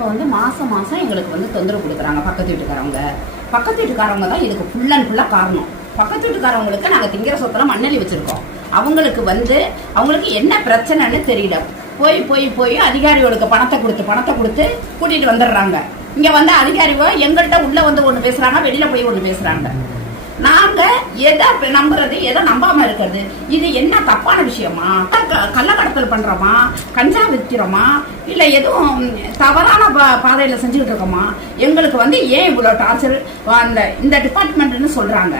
இப்போ வந்து மாசம் மாசம் எங்களுக்கு வந்து தொந்தரவு கொடுக்குறாங்க பக்கத்து வீட்டுக்காரவங்க. பக்கத்து வீட்டுக்காரவங்க தான் இதுக்கு ஃபுல் அண்ட் ஃபுல்லாக காரணம். பக்கத்து வீட்டுக்காரவங்களுக்கு நாங்கள் திங்கிற சொத்தெல்லாம் மண்ணெளி வச்சிருக்கோம். அவங்களுக்கு வந்து அவங்களுக்கு என்ன பிரச்சனைன்னு தெரியல. போய் போய் போய் அதிகாரிகளுக்கு பணத்தை கொடுத்து கூட்டிட்டு வந்துடுறாங்க. இங்க வந்து அதிகாரிவோ எங்கள்கிட்ட உள்ள வந்து ஒண்ணு பேசுறாங்க, வெளியில போய் ஒண்ணு பேசுறாங்க. நாங்க எதை நம்புறது, எதை நம்பாம இருக்கிறது? இது என்ன தப்பான விஷயமா? கள்ளக்கடத்தல் பண்றோமா, கஞ்சா விற்கிறோமா, இல்ல எதுவும் தவறான பாதையில செஞ்சுக்கிட்டு இருக்கோமா? எங்களுக்கு வந்து ஏன் இவ்வளவு டார்ச்சர்? இந்த டிபார்ட்மெண்ட்னு சொல்றாங்க,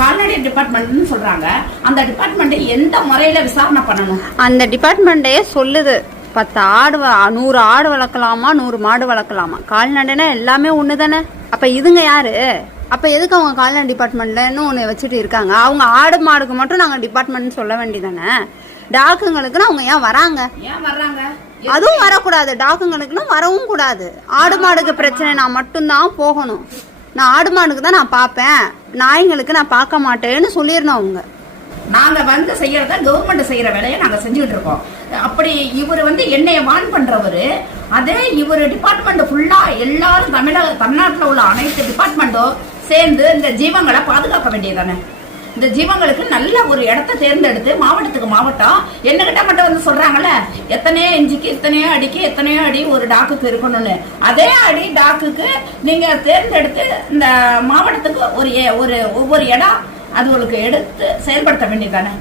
கால்நடை டிபார்ட்மெண்ட்னு சொல்றாங்க. அந்த டிபார்ட்மெண்ட் எந்த முறையில விசாரணை பண்ணணும்? அந்த டிபார்ட்மெண்டே சொல்லுது 10 ஆடு 100 ஆடு வளர்க்கலாமா, 100 மாடு வளர்க்கலாமா. கால்நடைனா எல்லாமே ஒண்ணு தானே. அப்ப இதுங்க யாரு? அப்ப எதுக்கு அவங்க கால்நடை டிபார்ட்மெண்ட்லன்னு ஒண்ணு வச்சுட்டு இருக்காங்க? அவங்க ஆடு மாடுக்கு மட்டும் நாங்க டிபார்ட்மெண்ட் சொல்ல வேண்டியதானே. டாக்குங்களுக்குன்னு அவங்க ஏன் வராங்க? அதுவும் வரக்கூடாது. டாக்குங்களுக்குன்னு வரவும் கூடாது. ஆடு மாடுக்கு பிரச்சனை நான் மட்டும்தான் போகணும். நான் ஆடு மாடுக்கு தான் நான் பார்ப்பேன், நாய்ங்களுக்கு நான் பார்க்க மாட்டேன்னு சொல்லிடணும் அவங்க. நாங்க வந்து செய்யறத கவர்மெண்ட் செய்யற வேலையை நாங்க செஞ்சுட்டு இருக்கோம். அப்படி இவர் வந்து என்னைய வான் பண்றவரு, அதே இவர் டிபார்ட்மெண்ட் ஃபுல்லா எல்லாரும் தமிழ்நாட்டில் உள்ள அனைத்து டிபார்ட்மெண்ட்டும் சேர்ந்து இந்த ஜீவங்களை பாதுகாக்க வேண்டியதானே. இந்த ஜீவங்களுக்கு நல்ல ஒரு இடத்த தேர்ந்தெடுத்து மாவட்டத்துக்கு மாவட்டம் என்னகிட்ட மட்டும் வந்து சொல்றாங்கல்ல, எத்தனையோ இன்ச்சுக்கு இத்தனையோ அடிக்கு எத்தனையோ அடி ஒரு டாக்குக்கு இருக்கணும்னு. அதே அடி டாக்குக்கு நீங்க தேர்ந்தெடுத்து இந்த மாவட்டத்துக்கு ஒவ்வொரு இடம் அதுகளுக்கு எடுத்து செயல்படுத்த வேண்டியதானே.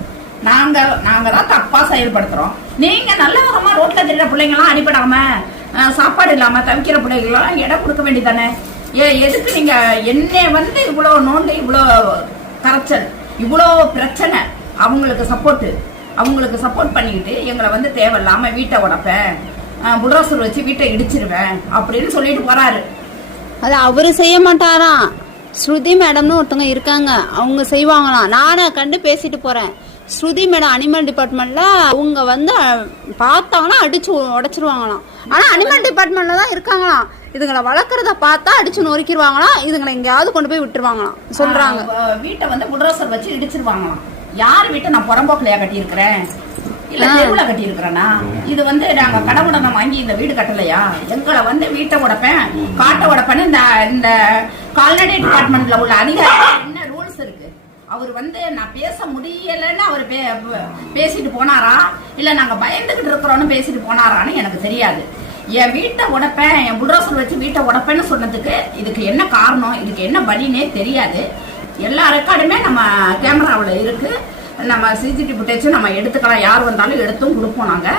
நாங்க தான் தப்பா செயல்படுத்துறோம். நீங்க நல்ல விதமா ரோட்ல தெரியுற பிள்ளைங்களாம் அடிப்படாம, சாப்பாடு இல்லாம தவிக்கிற பிள்ளைங்களாம் இடம் கொடுக்க வேண்டியதானே. எதுக்கு நீங்க என்ன வந்து இவ்வளவு நோண்டு, இவ்வளவு கரைச்சல், இவ்வளவு பிரச்சனை, அவங்களுக்கு சப்போர்ட் பண்ணிக்கிட்டு எங்களை வந்து தேவையில்லாம வீட்டை உடைப்பேன், புல்டோசர் வச்சு வீட்டை இடிச்சிருவேன் அப்படின்னு சொல்லிட்டு போறாரு. அது அவரு செய்ய மாட்டாராம். ஸ்ருதி மேடம்னு ஒருத்தவங்க இருக்காங்க, அவங்க செய்வாங்களாம். நானே கண்டு பேசிட்டு போறேன். ஸ்ருதி மேடம் அனிமல் டிபார்ட்மெண்ட்ல அவங்க வந்து பார்த்தாங்கன்னா அடிச்சு உடைச்சிருவாங்களாம். ஆனா அனிமல் டிபார்ட்மெண்ட்ல தான் இருக்காங்களாம். இதுங்களை வளர்க்கறத பார்த்தா அடிச்சு நொறுக்கிடுவாங்களாம், இதுங்களை எங்கேயாவது கொண்டு போய் விட்டுருவாங்களாம் சொல்றாங்க. வீட்டை வந்து புல்டோசர் வச்சு இடிச்சிருவாங்களாம். யார் வீட்டை நான் புறம்போக்கிலையா கட்டியிருக்கிறேன், இல்ல தெருவுல கட்டி இருக்கிறேன்னா? இது வந்து நாங்க கடவுடனை வாங்கி இந்த வீடு கட்டலையா? எங்களை வந்து வீட்டை உடைப்பேன், காட்டை உடைப்பேன்னு இந்த கால்நடை டிபார்ட்மெண்ட்ல உள்ள அதிகாரி என்ன ரூல்ஸ் இருக்கு? அவர் வந்து நான் பேச முடியலன்னு அவர் பேசிட்டு போனாரா, இல்ல நாங்க பயந்துகிட்டு இருக்கிறோம்னு பேசிட்டு போனாரான்னு எனக்கு தெரியாது. என் வீட்டை உடைப்பேன், என் புல்டோசர் வச்சு வீட்டை உடைப்பேன்னு சொன்னதுக்கு இதுக்கு என்ன காரணம், இதுக்கு என்ன வழினே தெரியாது. எல்லா ரெக்கார்டுமே நம்ம கேமராவில் இருக்கு. நம்ம சிசிடிவி ஃபுட்டேஜ் நம்ம எடுத்துக்கலாம், யார் வந்தாலும் எடுத்தும் கொடுப்போம் நாங்க.